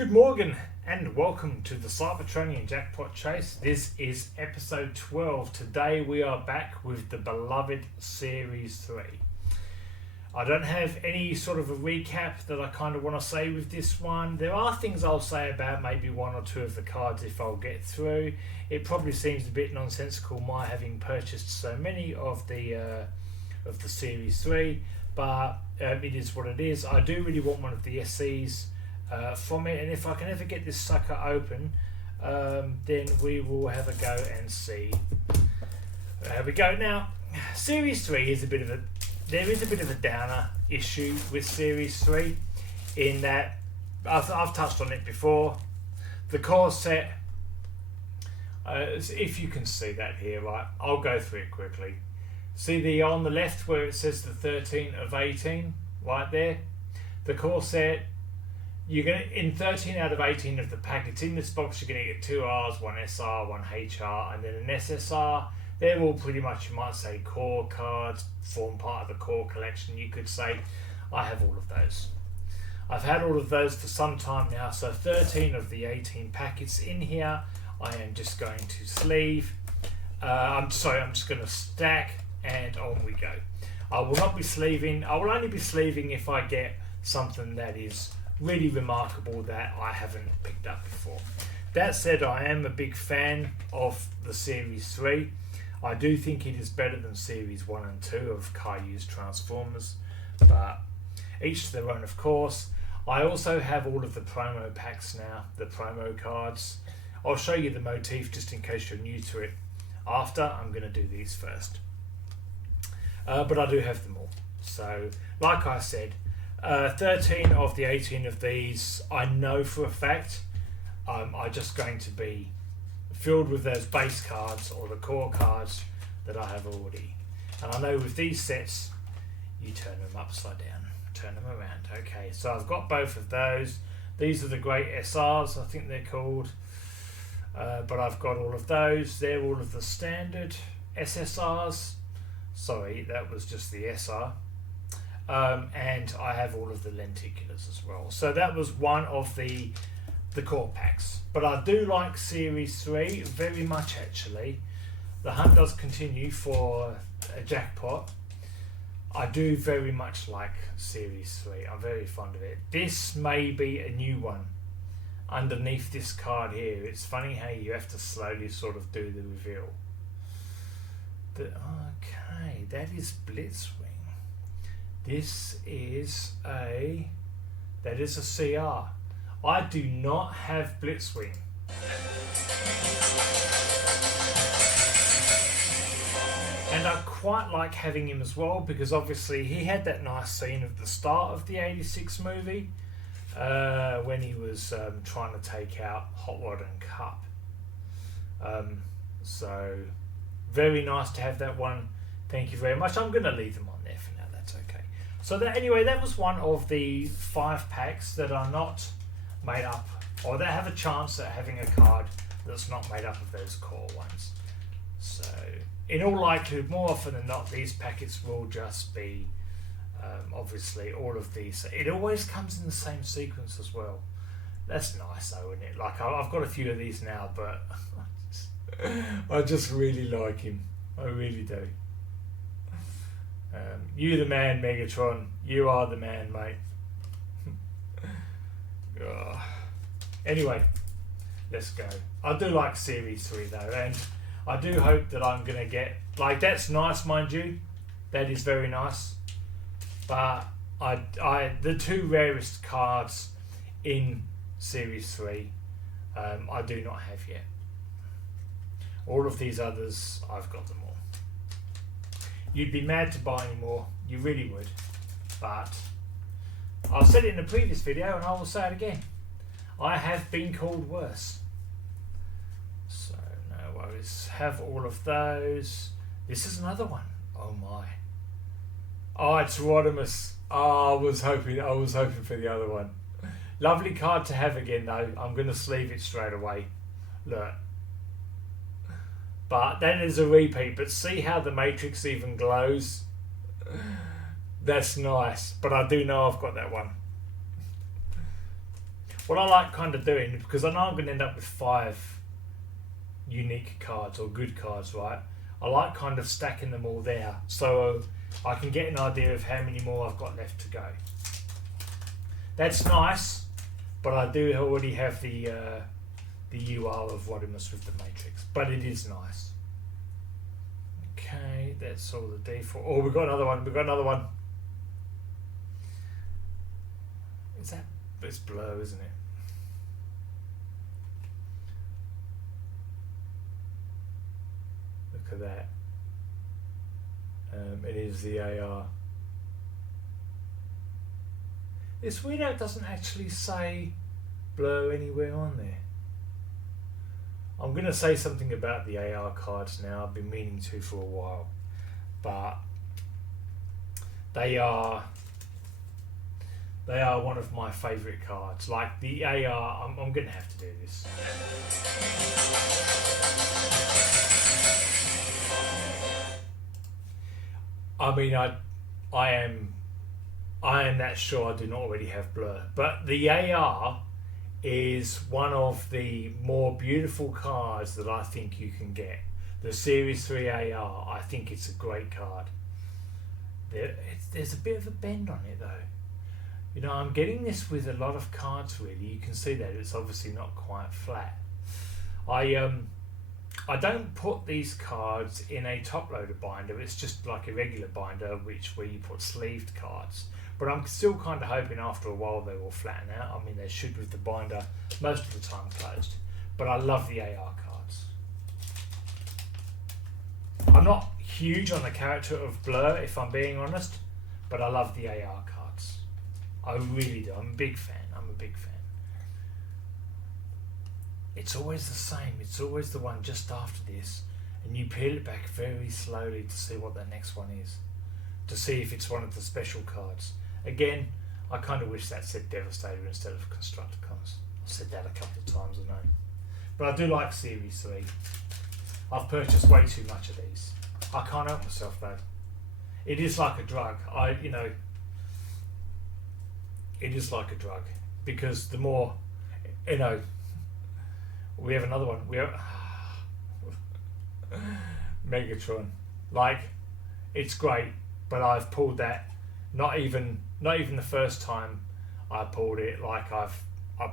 Good morning and welcome to the Cybertronian Jackpot Chase. This is episode 12. Today we are back with the beloved Series 3. I don't have any sort of a recap that I kind of want to say with this one. There are things I'll say about maybe one or two of the cards if I'll get through. It probably seems a bit nonsensical my having purchased so many of the Series 3, but it is what it is. I do really want one of the SCs from it, and if I can ever get this sucker open, then we will have a go and see how we go. Now, Series 3 is there is a bit of a downer issue with Series 3 in that I've touched on it before. The core set, if you can see that here, right, I'll go through it quickly. See on the left where it says the 13 of 18 right there, the core set, you're going to, in 13 out of 18 of the packets in this box, you're going to get 2 Rs, 1 SR, 1 HR, and then an SSR. They're all pretty much, you might say, core cards, form part of the core collection. You could say, I have all of those. I've had all of those for some time now, so 13 of the 18 packets in here, I am just going to sleeve. I'm just going to stack, and on we go. I will not be sleeving. I will only be sleeving if I get something that is really remarkable that I haven't picked up before. That said, I am a big fan of the Series 3. I do think it is better than Series 1 and 2 of Kayou's Transformers, but each to their own, of course. I also have all of the promo packs now, the promo cards. I'll show you the motif just in case you're new to it after. I'm going to do these first. But I do have them all. So, like I said, 13 of the 18 of these, I know for a fact, are just going to be filled with those base cards or the core cards that I have already. And I know with these sets, you turn them upside down, turn them around. Okay, so I've got both of those. These are the great SRs, I think they're called. But I've got all of those. They're all of the standard SSRs. Sorry, that was just the SR. And I have all of the lenticulars as well. So that was one of the core packs. But I do like Series 3 very much, actually. The hunt does continue for a jackpot. I do very much like Series 3. I'm very fond of it. This may be a new one underneath this card here. It's funny how you have to slowly sort of do the reveal. Okay, that is Blitzwing. That is a CR. I do not have Blitzwing. And I quite like having him as well, because obviously he had that nice scene at the start of the 86 movie when he was trying to take out Hot Rod and Cup. So very nice to have that one. Thank you very much. I'm going to leave them on there for now. That's okay. So anyway, that was one of the 5 packs that are not made up, or that have a chance at having a card that's not made up of those core ones. So in all likelihood, more often than not, these packets will just be obviously all of these. It always comes in the same sequence as well. That's nice though, isn't it? Like I've got a few of these now, but I just really like him. I really do. You the man, Megatron. You are the man, mate. Anyway, let's go. I do like Series 3 though, and I do hope that I'm going to get... Like, that's nice, mind you. That is very nice. But the 2 rarest cards in Series 3, I do not have yet. All of these others, I've got them all. You'd be mad to buy any more. You really would. But I've said it in a previous video, and I will say it again. I have been called worse. So, no worries. Have all of those. This is another one. Oh my. Oh, it's Rodimus. Oh, I was hoping for the other one. Lovely card to have again, though. I'm going to sleeve it straight away. Look. But that is a repeat. But see how the matrix even glows? That's nice. But I do know I've got that one. what I like kind of doing, because I know I'm going to end up with 5 unique cards or good cards, right? I like kind of stacking them all there so I can get an idea of how many more I've got left to go. That's nice, but I do already have the UR of Rodimus with the Matrix, but it is nice. Okay, that's all the default. Oh, we've got another one. Is that? It's blue, isn't it? Look at that. It is the AR. It's weird how it doesn't actually say blur anywhere on there. I'm going to say something about the AR cards now. I've been meaning to for a while, but they are one of my favourite cards. Like the AR, I'm going to have to do this. I mean, I am that sure I do not already have blur, but the AR is one of the more beautiful cards that I think you can get. The Series 3 AR, I think it's a great card. There's a bit of a bend on it though. You know, I'm getting this with a lot of cards really. You can see that it's obviously not quite flat. I don't put these cards in a top loader binder. It's just like a regular binder where you put sleeved cards. But I'm still kind of hoping after a while they will flatten out. I mean, they should with the binder most of the time closed. But I love the AR cards. I'm not huge on the character of Blur, if I'm being honest, but I love the AR cards. I really do. I'm a big fan. It's always the same. It's always the one just after this. And you peel it back very slowly to see what the next one is. To see if it's one of the special cards. Again, I kind of wish that said Devastator instead of Constructicons. I've said that a couple of times, I know. But I do like Series 3. I've purchased way too much of these. I can't help myself though. It is like a drug. It is like a drug. Because the more, we have another one. We have Megatron. Like, it's great, but I've pulled that. Not even the first time I pulled it. Like I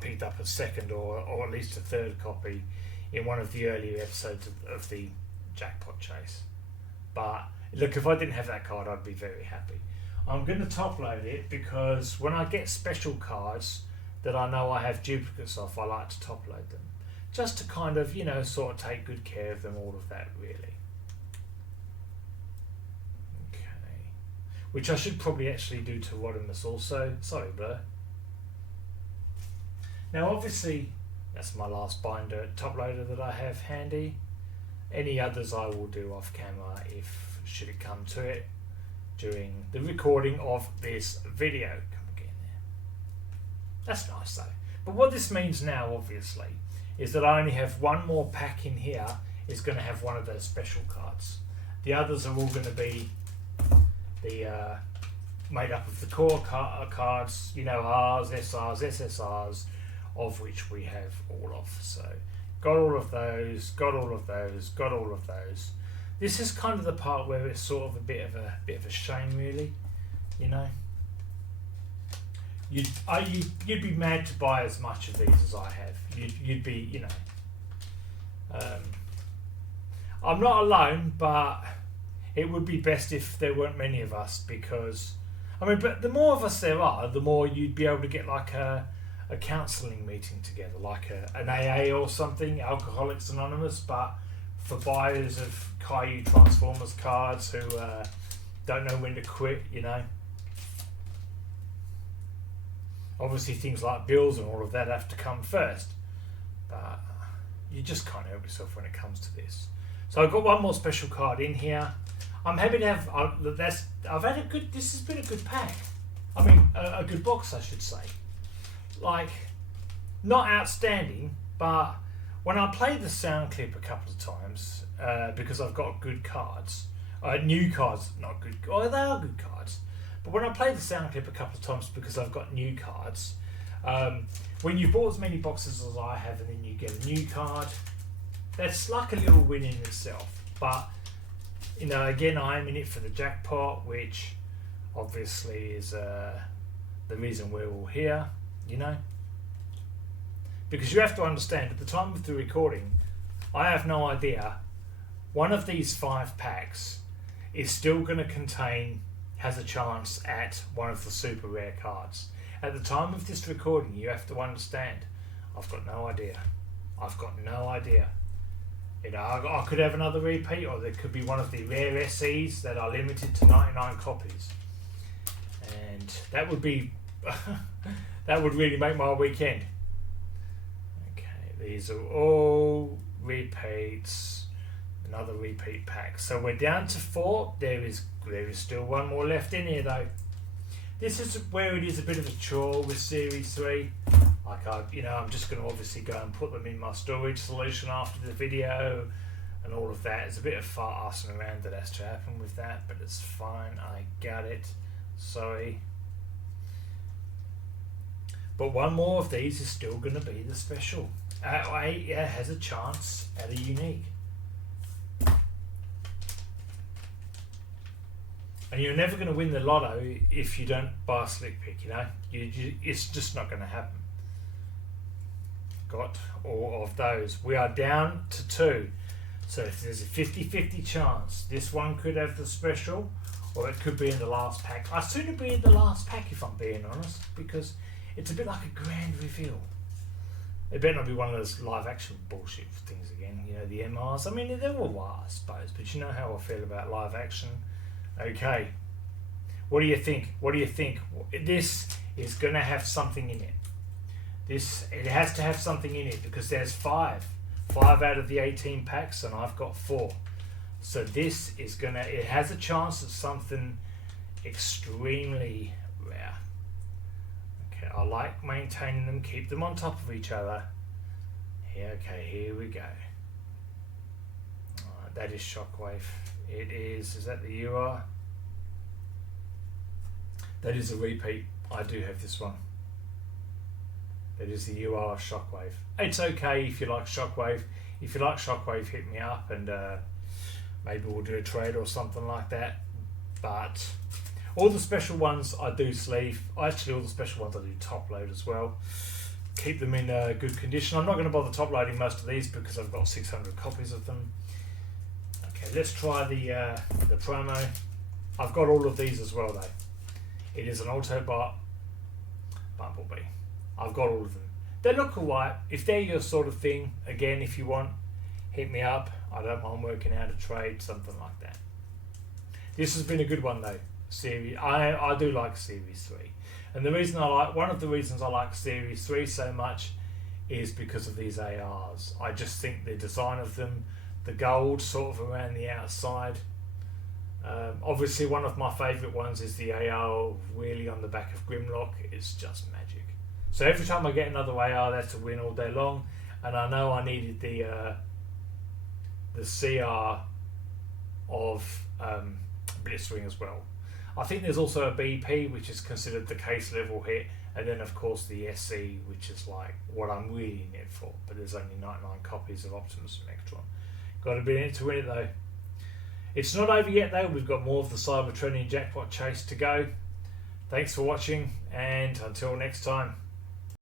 picked up a second or at least a third copy in one of the earlier episodes of the Jackpot Chase. But look, if I didn't have that card, I'd be very happy. I'm going to top load it because when I get special cards that I know I have duplicates of, I like to top load them. Just to kind of, sort of take good care of them, all of that, really. Okay. Which I should probably actually do to Rodimus also. Sorry, Blur. Now, obviously, that's my last binder top loader that I have handy. Any others I will do off camera should it come to it during the recording of this video. Come again there. That's nice, though. But what this means now, obviously, is that I only have one more pack in here is going to have one of those special cards. The others are all going to be made up of the core cards, Rs, SRs, SSRs, of which we have all of. So got all of those, got all of those, got all of those. This is kind of the part where it's sort of a bit of a shame, really. You'd be mad to buy as much of these as I have. You'd be, I'm not alone, but it would be best if there weren't many of us because, but the more of us there are, the more you'd be able to get like a counselling meeting together, like an AA or something, Alcoholics Anonymous, but for buyers of Kayou Transformers cards who don't know when to quit, Obviously things like bills and all of that have to come first, but you just can't help yourself when it comes to this. So I've got one more special card in here. I'm happy to have, this has been a good pack. A good box, I should say. Like, not outstanding, but when I played the sound clip a couple of times, because I've got good cards, new cards, not good, they are good cards. But when I played the sound clip a couple of times because I've got new cards, When you bought as many boxes as I have and then you get a new card, that's like a little win in itself. But, you know, again, I'm in it for the jackpot, which obviously is the reason we're all here, you know. Because you have to understand, at the time of the recording, I have no idea. One of these 5 packs is still going to has a chance at one of the super rare cards. At the time of this recording, you have to understand, I've got no idea. I've got no idea. You know, I could have another repeat, or there could be one of the rare SEs that are limited to 99 copies. And that would be, that would really make my weekend. Okay, these are all repeats. Another repeat pack. So we're down to 4. There is still one more left in here though. This is where it is a bit of a chore with Series 3. Like I'm just going to obviously go and put them in my storage solution after the video and all of that. It's a bit of arsing around that has to happen with that, but it's fine. I got it. Sorry. But one more of these is still going to be the special. It has a chance at a unique. And you're never going to win the lotto if you don't buy a slick pick, you know. It's just not going to happen. Got all of those. We are down to 2. So if there's a 50-50 chance, this one could have the special, or it could be in the last pack. I'd sooner be in the last pack if I'm being honest, because it's a bit like a grand reveal. It better not be one of those live action bullshit things again, you know, the MRs. I mean, they're all right, I suppose, but you know how I feel about live action. Okay, what do you think? What do you think? This is going to have something in it. It has to have something in it because there's 5 out of the 18 packs, and I've got 4. So this is it has a chance at something extremely rare. Okay, I like maintaining them, keep them on top of each other. Okay, here we go. Alright, that is Shockwave. It is that the UR? That is a repeat. I do have this one. That is the UR Shockwave. It's okay if you like Shockwave. If you like Shockwave, hit me up and maybe we'll do a trade or something like that. But all the special ones I do sleeve. Actually, all the special ones I do top load as well. Keep them in good condition. I'm not going to bother top loading most of these because I've got 600 copies of them. Okay, let's try the promo. I've got all of these as well though. It is an Autobot Bumblebee. I've got all of them. They look alright. If they're your sort of thing, again, if you want, hit me up. I don't mind working out a trade, something like that. This has been a good one though. I do like Series 3. And one of the reasons I like Series 3 so much is because of these ARs. I just think the design of them, the gold sort of around the outside. Obviously one of my favourite ones is the AR really on the back of Grimlock. It's just magic. So every time I get another AR, that's a win all day long. And I know I needed the CR of Blitzwing as well. I think there's also a BP, which is considered the case level hit, and then of course the SC, which is like what I'm really in it for. But there's only 99 copies of Optimus and Megatron. Got to be in it to win it though. It's not over yet though. We've got more of the Cybertronian Jackpot Chase to go. Thanks for watching, and until next time.